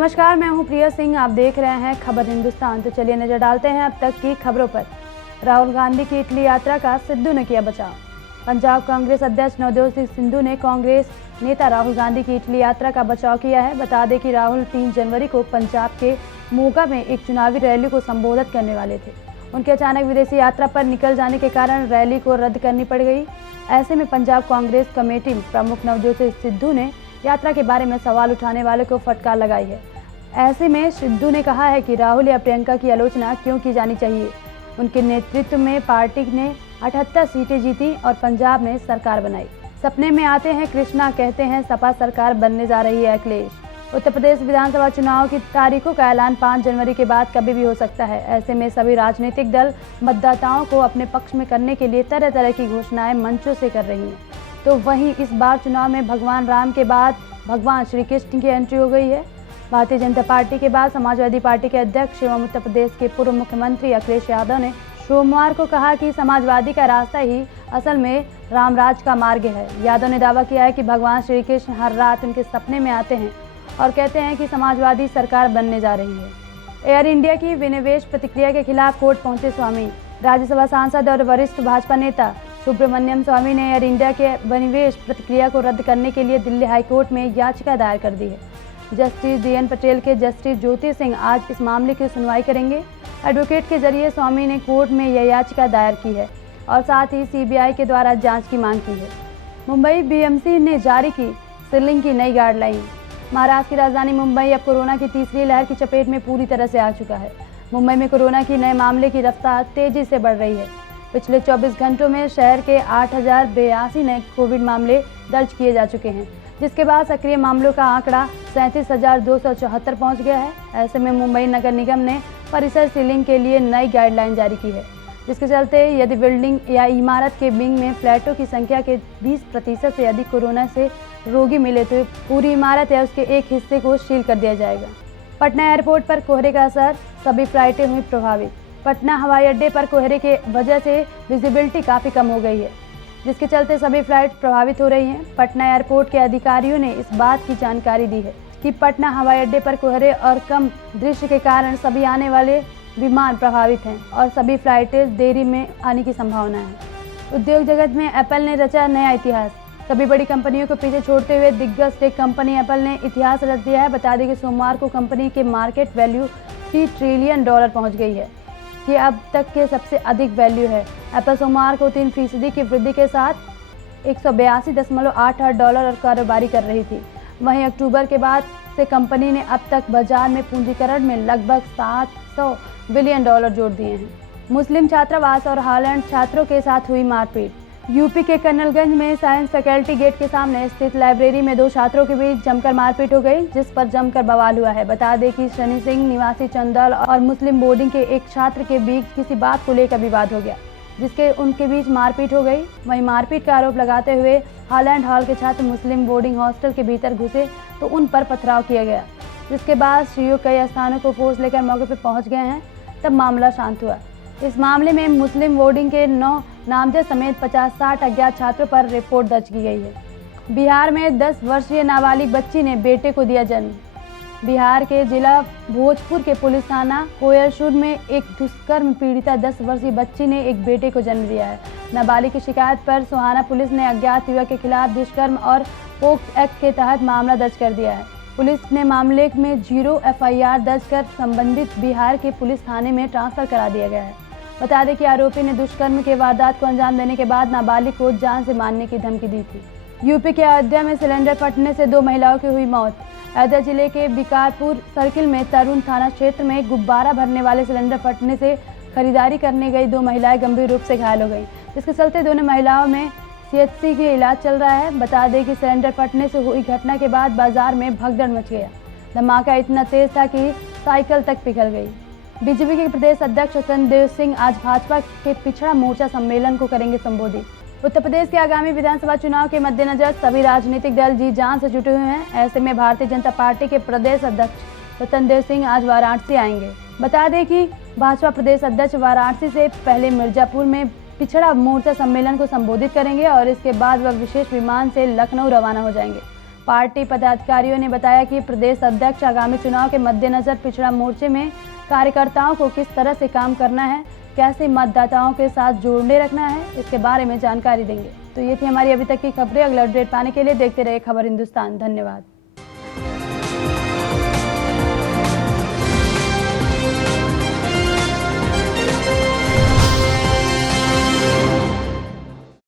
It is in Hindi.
नमस्कार, मैं हूं प्रिया सिंह। आप देख रहे हैं खबर हिंदुस्तान। तो चलिए नजर डालते हैं अब तक की खबरों पर। राहुल गांधी की इटली यात्रा का सिद्धू ने किया बचाव। पंजाब कांग्रेस अध्यक्ष नवजोत सिंह सिद्धू ने कांग्रेस नेता राहुल गांधी की इटली यात्रा का बचाव किया है। बता दें कि राहुल 3 जनवरी को पंजाब के मोगा में एक चुनावी रैली को संबोधित करने वाले थे। उनके अचानक विदेशी यात्रा पर निकल जाने के कारण रैली को रद्द करनी पड़ गई। ऐसे में पंजाब कांग्रेस कमेटी प्रमुख नवजोत सिंह सिद्धू ने यात्रा के बारे में सवाल उठाने वाले को फटकार लगाई है। ऐसे में सिद्धू ने कहा है कि राहुल या प्रियंका की आलोचना क्यों की जानी चाहिए। उनके नेतृत्व में पार्टी ने 78 सीटें जीती और पंजाब में सरकार बनाई। सपने में आते हैं कृष्णा, कहते हैं सपा सरकार बनने जा रही है अखिलेश। उत्तर प्रदेश विधानसभा चुनाव की तारीखों का ऐलान 5 जनवरी के बाद कभी भी हो सकता है। ऐसे में सभी राजनीतिक दल मतदाताओं को अपने पक्ष में करने के लिए तरह तरह की घोषणाएं मंचों से कर रही हैं। तो वहीं इस बार चुनाव में भगवान राम के बाद भगवान श्री कृष्ण की एंट्री हो गई है। भारतीय जनता पार्टी के बाद समाजवादी पार्टी के अध्यक्ष एवं उत्तर प्रदेश के पूर्व मुख्यमंत्री अखिलेश यादव ने सोमवार को कहा कि समाजवादी का रास्ता ही असल में रामराज का मार्ग है। यादव ने दावा किया है कि भगवान श्री कृष्ण हर रात उनके सपने में आते हैं और कहते हैं कि समाजवादी सरकार बनने जा रही है। एयर इंडिया की विनिवेश प्रतिक्रिया के खिलाफ कोर्ट पहुंचे स्वामी। राज्यसभा सांसद और वरिष्ठ भाजपा नेता सुब्रमण्यम स्वामी ने एयर इंडिया के विनिवेश प्रतिक्रिया को रद्द करने के लिए दिल्ली हाईकोर्ट में याचिका दायर कर दी है। जस्टिस DN पटेल के जस्टिस ज्योति सिंह आज इस मामले की सुनवाई करेंगे। एडवोकेट के जरिए स्वामी ने कोर्ट में यह याचिका दायर की है और साथ ही CBI के द्वारा जांच की मांग की है। मुंबई BMC ने जारी की सीलिंग की नई गाइडलाइन। महाराष्ट्र की राजधानी मुंबई अब कोरोना की तीसरी लहर की चपेट में पूरी तरह से आ चुका है। मुंबई में कोरोना की नए मामले की रफ्तार तेजी से बढ़ रही है। पिछले 24 घंटों में शहर के 8082 नए कोविड मामले दर्ज किए जा चुके हैं, जिसके बाद सक्रिय मामलों का आंकड़ा 37,274 पहुंच गया है। ऐसे में मुंबई नगर निगम ने परिसर सीलिंग के लिए नई गाइडलाइन जारी की है, जिसके चलते यदि बिल्डिंग या इमारत के विंग में फ्लैटों की संख्या के 20% से अधिक कोरोना से रोगी मिले तो पूरी इमारत या उसके एक हिस्से को सील कर दिया जाएगा। पटना एयरपोर्ट पर कोहरे का असर, सभी फ्लाइटें हुई प्रभावित। पटना हवाई अड्डे पर कोहरे के वजह से विजिबिलिटी काफ़ी कम हो गई है, जिसके चलते सभी फ्लाइट प्रभावित हो रही हैं। पटना एयरपोर्ट के अधिकारियों ने इस बात की जानकारी दी है कि पटना हवाई अड्डे पर कोहरे और कम दृश्य के कारण सभी आने वाले विमान प्रभावित हैं और सभी फ्लाइटें देरी में आने की संभावना है। उद्योग जगत में एप्पल ने रचा नया इतिहास। सभी बड़ी कंपनियों को पीछे छोड़ते हुए दिग्गज टेक कंपनी एप्पल ने इतिहास रच दिया है। बता दें कि सोमवार को कंपनी के मार्केट वैल्यू $3 ट्रिलियन पहुँच गई है। ये अब तक के सबसे अधिक वैल्यू है। एप्पल सोमवार को 3% की वृद्धि के साथ $182.88 और कारोबारी कर रही थी। वहीं अक्टूबर के बाद से कंपनी ने अब तक बाजार में पूंजीकरण में लगभग $700 बिलियन जोड़ दिए हैं। मुस्लिम छात्रावास और हॉलैंड छात्रों के साथ हुई मारपीट। यूपी के कर्नलगंज में साइंस फैकल्टी गेट के सामने स्थित लाइब्रेरी में 2 छात्रों के बीच जमकर मारपीट हो गई, जिस पर जमकर बवाल हुआ है। बता दें कि शनि सिंह निवासी चंदौल और मुस्लिम बोर्डिंग के एक छात्र के बीच किसी बात को लेकर विवाद हो गया, जिसके उनके बीच मारपीट हो गई। वहीं मारपीट का आरोप लगाते हुए हॉलैंड हॉल के छात्र मुस्लिम बोर्डिंग हॉस्टल के भीतर घुसे तो उन पर पथराव किया गया, जिसके बाद सीओ कई स्थानों को फोर्स लेकर मौके पर पहुँच गए हैं। तब मामला शांत हुआ। इस मामले में मुस्लिम बोर्डिंग के 9 नामजद समेत 50-60 अज्ञात छात्रों पर रिपोर्ट दर्ज की गई है। बिहार में 10 वर्षीय नाबालिग बच्ची ने बेटे को दिया जन्म। बिहार के जिला भोजपुर के पुलिस थाना कोयलशुर में एक दुष्कर्म पीड़िता 10 वर्षीय बच्ची ने एक बेटे को जन्म दिया है। नाबालिग की शिकायत पर सोहाना पुलिस ने अज्ञात युवक के खिलाफ दुष्कर्म और पोक्सो एक्ट के तहत मामला दर्ज कर दिया है। पुलिस ने मामले में 0 FIR दर्ज कर संबंधित बिहार के पुलिस थाने में ट्रांसफर करा दिया गया है। बता दें कि आरोपी ने दुष्कर्म के वारदात को अंजाम देने के बाद नाबालिग को जान से मारने की धमकी दी थी। यूपी के अयोध्या में सिलेंडर फटने से 2 महिलाओं की हुई मौत। अयोध्या जिले के बिकारपुर सर्किल में तरुण थाना क्षेत्र में गुब्बारा भरने वाले सिलेंडर फटने से खरीदारी करने गई 2 महिलाएं गंभीर रूप से घायल हो गईं, जिसके चलते दोनों महिलाओं में CHC के इलाज चल रहा है। बता दें कि सिलेंडर फटने से हुई घटना के बाद बाजार में भगदड़ मच गया। धमाका इतना तेज था कि साइकिल तक पिघल गई। बीजेपी के प्रदेश अध्यक्ष सत्येंद्र सिंह आज भाजपा के पिछड़ा मोर्चा सम्मेलन को करेंगे संबोधित। उत्तर प्रदेश के आगामी विधानसभा चुनाव के मद्देनजर सभी राजनीतिक दल जी जान से जुटे हुए हैं। ऐसे में भारतीय जनता पार्टी के प्रदेश अध्यक्ष सत्येंद्र सिंह आज वाराणसी आएंगे। बता दें कि भाजपा प्रदेश अध्यक्ष वाराणसी से पहले मिर्जापुर में पिछड़ा मोर्चा सम्मेलन को संबोधित करेंगे और इसके बाद वह विशेष विमान से लखनऊ रवाना हो जाएंगे। पार्टी पदाधिकारियों ने बताया कि प्रदेश अध्यक्ष आगामी चुनाव के मद्देनजर पिछड़ा मोर्चे में कार्यकर्ताओं को किस तरह से काम करना है, कैसे मतदाताओं के साथ जोड़ने रखना है, इसके बारे में जानकारी देंगे। तो ये थी हमारी अभी तक की खबरें। अगला अपडेट पाने के लिए देखते रहे खबर हिंदुस्तान। धन्यवाद।